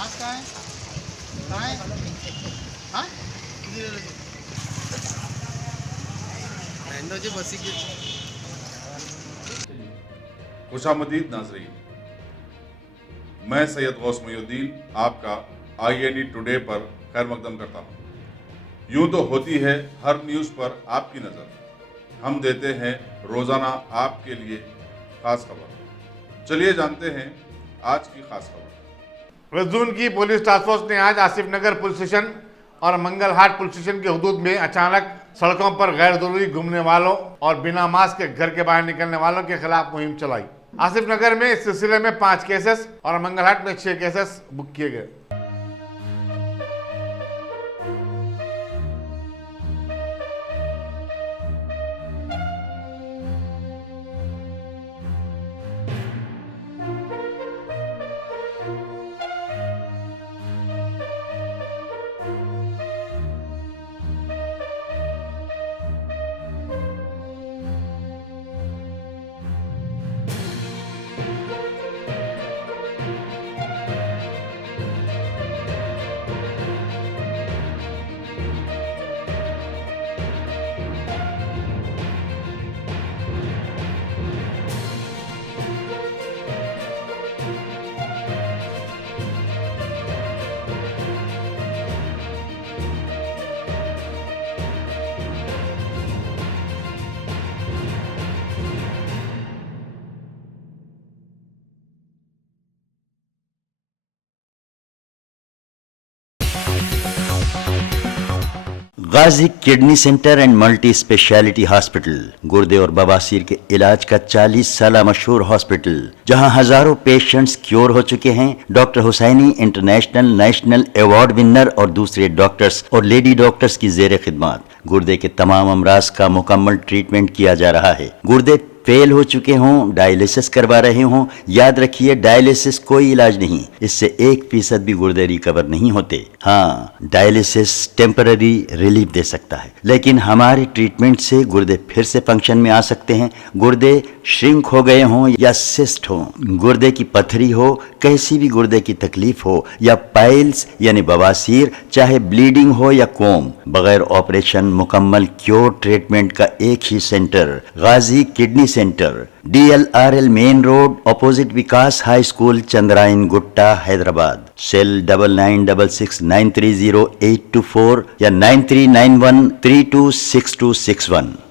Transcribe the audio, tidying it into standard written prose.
घास कहाँ है? कहाँ है? हाँ? किती वेळ होती? महेंद्रजी बसी की खुशामदीद नाजरीन, मैं सैयद गौस मुहिउद्दीन आपका INE टुडे पर खैर मकदम करता हूँ। यूं तो होती है हर न्यूज़ पर आपकी नज़र, हम देते हैं रोज़ाना आपके लिए खास खबर। चलिए जानते हैं आज की खास खबर। वेस्ट जोन की पुलिस टास्क फोर्स ने आज आसिफ नगर पुलिस स्टेशन और मंगलहाट पुलिस स्टेशन के हुदूद में अचानक सड़कों पर गैर जरूरी घूमने वालों और बिना मास्क के घर के बाहर निकलने वालों के खिलाफ मुहिम चलाई। आसिफ नगर में इस सिलसिले में 5 केसेस और मंगलहाट में 6 केसेस बुक किए गए। Ghazi kidney centre and multi speciality hospital गुर्दे और बवासीर के इलाज का 40 साल मशहूर हॉस्पिटल, जहां हजारों पेशेंट्स क्योर हो चुके हैं। Doctor Husaini international national award winner और दूसरे डॉक्टर्स और लेडी डॉक्टर्स की जेर खिदमत गुर्दे के तमाम अमराज का मुकम्मल ट्रीटमेंट किया जा रहा है। गुर्दे फेल हो चुके हों, डायलिसिस करवा रहे हों, याद रखिए डायलिसिस कोई इलाज नहीं, इससे 1% भी गुर्दे रिकवर नहीं होते। हाँ, डायलिसिस टेम्पररी रिलीफ दे सकता है, लेकिन हमारे ट्रीटमेंट से गुर्दे फिर से फंक्शन में आ सकते हैं। गुर्दे श्रिंक हो गए हों या सिस्ट हो, गुर्दे की पथरी हो, कैसी भी गुर्दे की तकलीफ हो या पाइल्स यानी बवासीर, चाहे ब्लीडिंग हो या कोम, बगैर ऑपरेशन मुकम्मल क्योर ट्रीटमेंट का एक ही centre, Ghazi kidney centre, DLRL main road opposite Vikas high school, Chandrayangutta, Hyderabad. Cell 9966930824 या 9391326261।